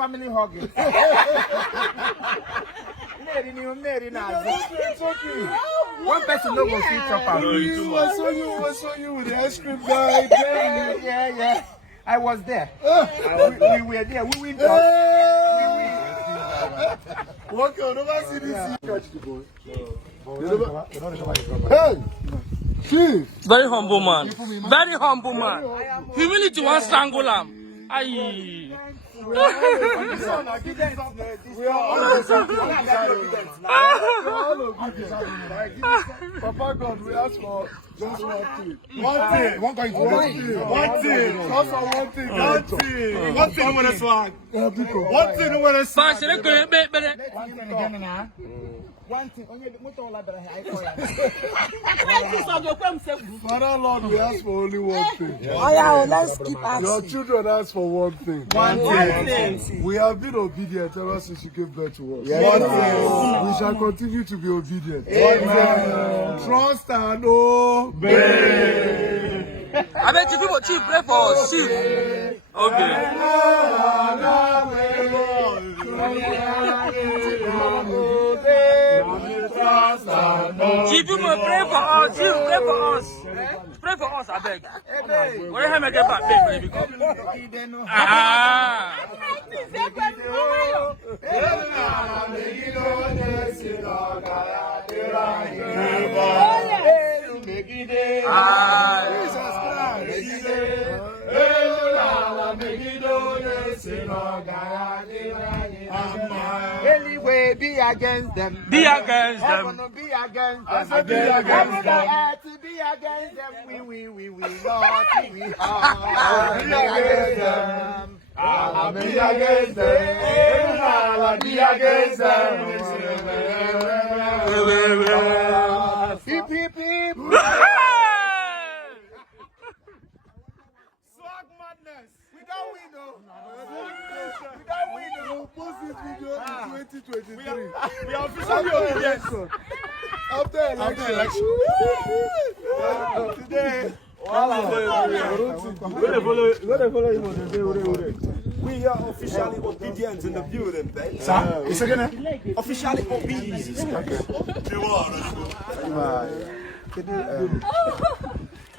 family hugging. One person no go fit chop am. I saw you with the ice cream guy. Yeah. I was there. We were there. We win. What can never see this? Catch the boy. Hey, Chief. Very humble man. Very humble man. Humility won't strangle him. Aye. We are all obedient. Papa God, we ask for just one thing. One thing. Just for one thing. One thing when it's swag. One thing when it's swag. One thing, only the motor will be Father Lord, we ask for only one thing. Let's keep asking. Your children ask for one thing. One thing. We have been obedient ever since you gave birth to us. One thing. We shall continue to be obedient. Amen. Trust and obey. I bet Chief pray for us. Chief. Okay. Chief, you must pray for us. Chief, pray for us. Pray for us, I beg. What have I get back, baby? Anyway, be against them. Be against them. I'm gonna be against them. Be against them. To be against them. We not. We are. Be against them. Be against them. Be against them. Hip, hip, hip. Swag madness. We don't win, no. We'll post this video in 2023. We are officially obedient. After election. Today. We are officially obedient in the building, babe. Sir, it's again. Officially obedient.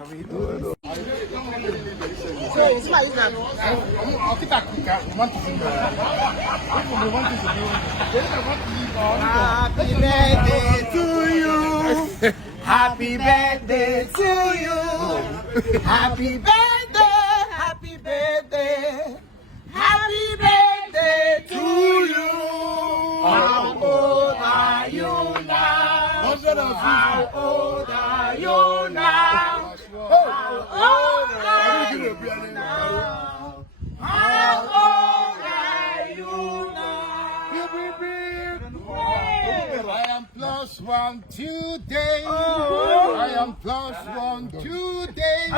Happy birthday to you. Happy birthday to you. Happy birthday. Happy birthday. Happy birthday to you. How old are you now? How old are you now? How old are you now? How old are you now? I am +1 today. I am +1 today.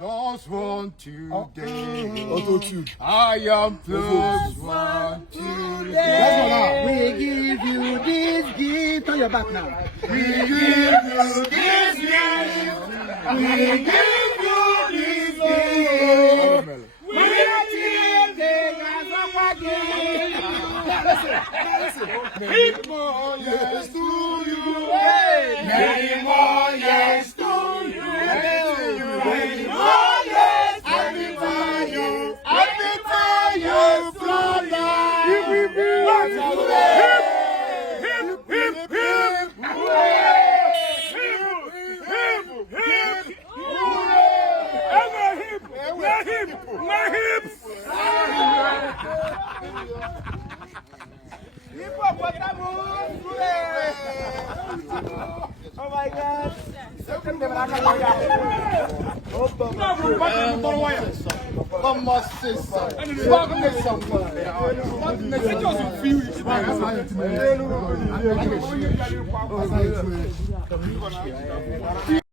+1 today. Auto-tune. I am +1 today. We give you this gift. On your back now. We give you this gift. We give you this gift. We give you many more years to you. Many more years to you. Many more years. Every time you fly. Hip, hip, hip. Hip, hip, hip. Oh my God! Vamos